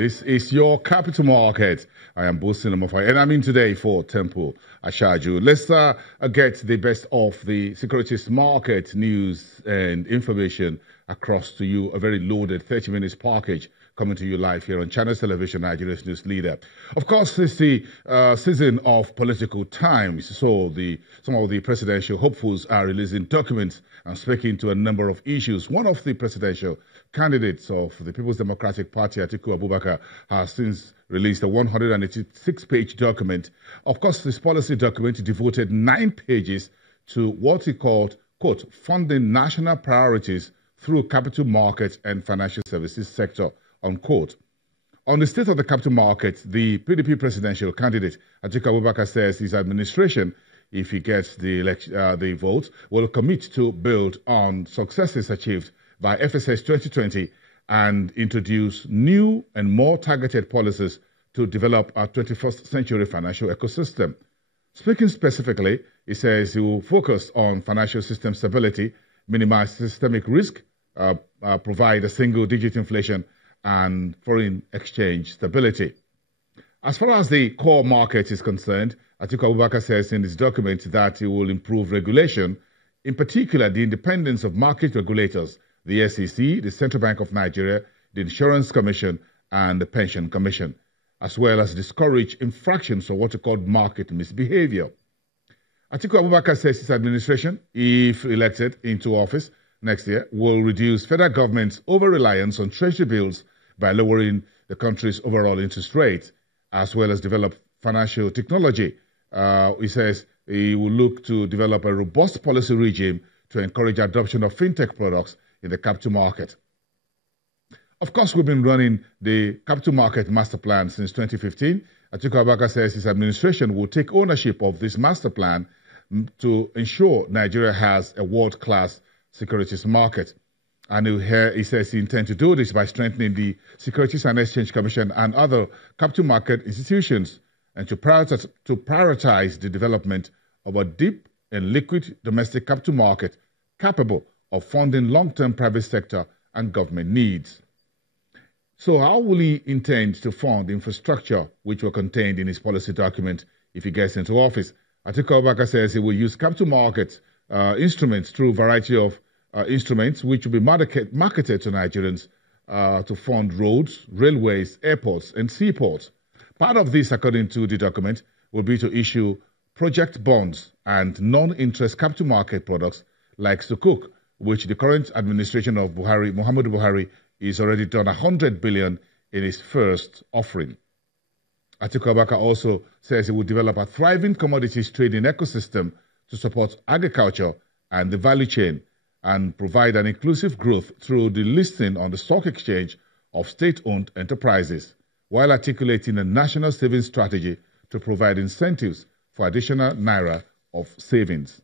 This is your capital market. I am Bosin Amofai, and I'm in today for Temple Ashaju. Let's get the best of the securities market news and information across to you. A very loaded 30 minutes package coming to you live here on Channels Television, Nigeria's news leader. Of course, it's the season of political times, so some of the presidential hopefuls are releasing documents and speaking to a number of issues. One of the presidential candidates of the People's Democratic Party, Atiku Abubakar, has since released a 186-page document. Of course, this policy document devoted 9 pages to what he called, quote, funding national priorities through capital markets and financial services sector, unquote. On the state of the capital market, the PDP presidential candidate, Atiku Abubakar, says his administration, if he gets the vote, will commit to build on successes achieved by FSS 2020 and introduce new and more targeted policies to develop our 21st century financial ecosystem. Speaking specifically, he says he will focus on financial system stability, minimize systemic risk, provide a single-digit inflation, and foreign exchange stability. As far as the core market is concerned, Atiku Abubakar says in his document that he will improve regulation, in particular the independence of market regulators, the SEC, the Central Bank of Nigeria, the Insurance Commission, and the Pension Commission, as well as discourage infractions of what are called market misbehavior. Atiku Abubakar says his administration, if elected into office next year, will reduce federal government's over-reliance on treasury bills by lowering the country's overall interest rate, as well as develop financial technology. He says he will look to develop a robust policy regime to encourage adoption of fintech products in the capital market. Of course, we've been running the capital market master plan since 2015. Atiku Abubakar says his administration will take ownership of this master plan to ensure Nigeria has a world-class securities market. And he says he intends to do this by strengthening the Securities and Exchange Commission and other capital market institutions, and to prioritize the development of a deep and liquid domestic capital market capable of funding long-term private sector and government needs. So how will he intend to fund infrastructure which were contained in his policy document if he gets into office? Atiku Abubakar says he will use capital market instruments through a variety of instruments which will be marketed to Nigerians to fund roads, railways, airports, and seaports. Part of this, according to the document, will be to issue project bonds and non-interest capital market products like Sukuk, which the current administration of Muhammadu Buhari, is already done 100 billion in his first offering. Atiku Abubakar also says he will develop a thriving commodities trading ecosystem to support agriculture and the value chain, and provide an inclusive growth through the listing on the stock exchange of state-owned enterprises, while articulating a national savings strategy to provide incentives for additional naira of savings.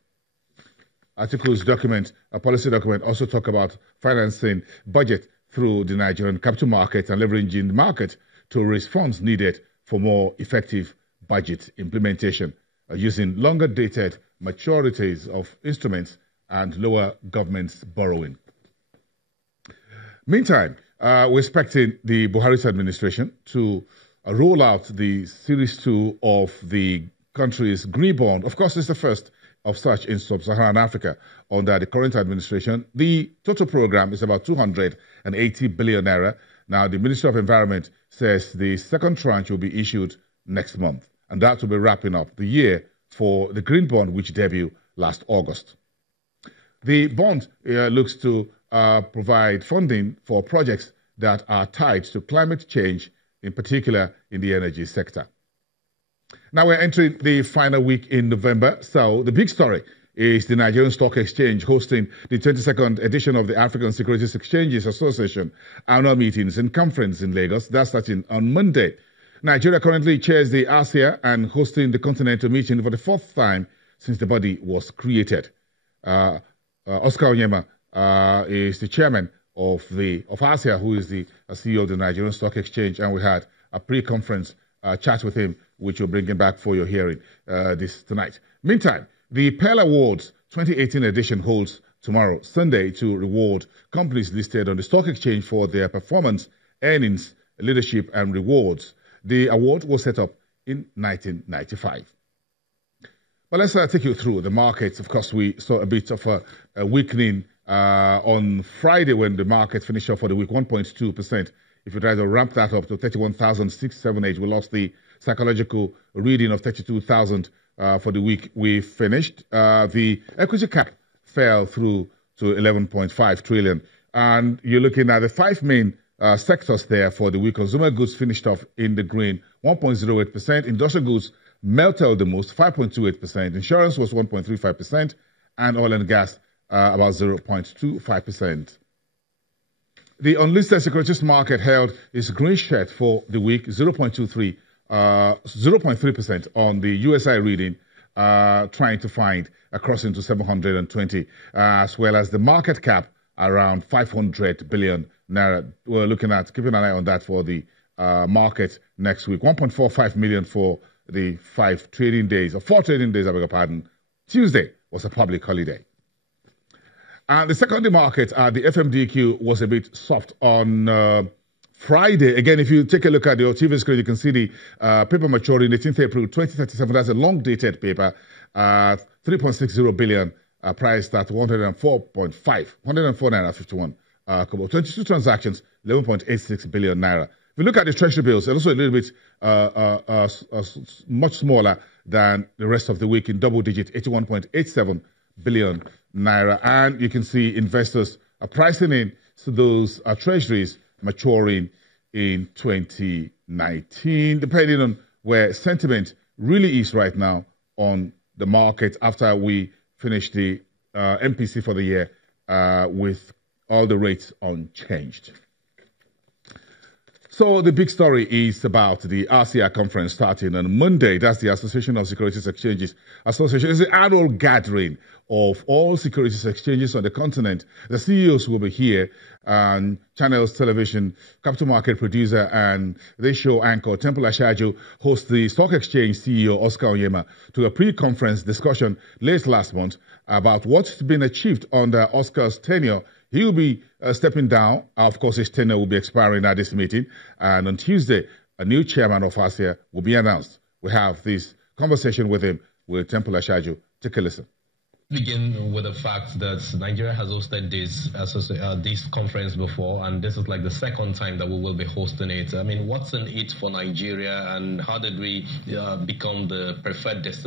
Atiku's document, a policy document, also talk about financing budget through the Nigerian capital market and leveraging the market to raise funds needed for more effective budget implementation, using longer dated maturities of instruments and lower government's borrowing. Meantime, we're expecting the Buhari's administration to roll out the Series 2 of the country's green bond. Of course, it's the first of such in sub-Saharan Africa under the current administration. The total program is about 280 billion naira. Now, the Ministry of Environment says the second tranche will be issued next month, and that will be wrapping up the year for the green bond, which debuted last August. The bond looks to provide funding for projects that are tied to climate change, in particular in the energy sector. Now we're entering the final week in November, so the big story is the Nigerian Stock Exchange hosting the 22nd edition of the African Securities Exchanges Association annual meetings and conference in Lagos. That's starting on Monday. Nigeria currently chairs the ASEA and hosting the continental meeting for the 4th time since the body was created. Oscar Onyema is the chairman of ASEA, who is the CEO of the Nigerian Stock Exchange, and we had a pre-conference chat with him, which we're bringing back for your hearing tonight. Meantime, the Pearl Awards 2018 edition holds tomorrow, Sunday, to reward companies listed on the stock exchange for their performance, earnings, Leadership and Rewards. The award was set up in 1995. But let's take you through the markets. Of course, we saw a bit of a weakening on Friday when the market finished off for the week, 1.2%. If you try to ramp that up to 31,678, we lost the psychological reading of 32,000 for the week we finished. The equity cap fell through to 11.5 trillion. And you're looking at the five main sectors there for the week. Consumer goods finished off in the green, 1.08%. Industrial goods melted the most, 5.28%. Insurance was 1.35%. And oil and gas, about 0.25%. The unlisted securities market held its green shirt for the week, 0.3% on the USI reading, trying to find a crossing to 720, as well as the market cap around 500 billion naira. We're looking at keeping an eye on that for the market next week. 1.45 million for the 4 trading days, I beg your pardon. Tuesday was a public holiday. And the secondary market, the FMDQ was a bit soft on Friday. Again, if you take a look at the TV screen, you can see the paper maturing 18th April 2037. That's a long-dated paper, 3.60 billion, priced at 104 naira 51. 22 transactions, 11.86 billion naira. If you look at the treasury bills, it's also a little bit much smaller than the rest of the week in double digit, 81.87 billion naira. And you can see investors are pricing in to those treasuries maturing in 2019, depending on where sentiment really is right now on the market after we finish the MPC for the year with all the rates unchanged. So the big story is about the RCI conference starting on Monday. That's the Association of Securities Exchanges Association. It's the annual gathering of all securities exchanges on the continent. The CEOs will be here, and Channels Television, capital market producer, and the show anchor Temple Ashaju host the stock exchange CEO Oscar Onyema to a pre-conference discussion late last month about what's been achieved under Oscar's tenure. He will be stepping down. Of course, his tenure will be expiring at this meeting. And on Tuesday, a new chairman of ASEA will be announced. We have this conversation with him, with Temple Ashaju. Take a listen. Begin with the fact that Nigeria has hosted this conference before, and this is like the second time that we will be hosting it. I mean, what's in it for Nigeria, and how did we become the preferred destination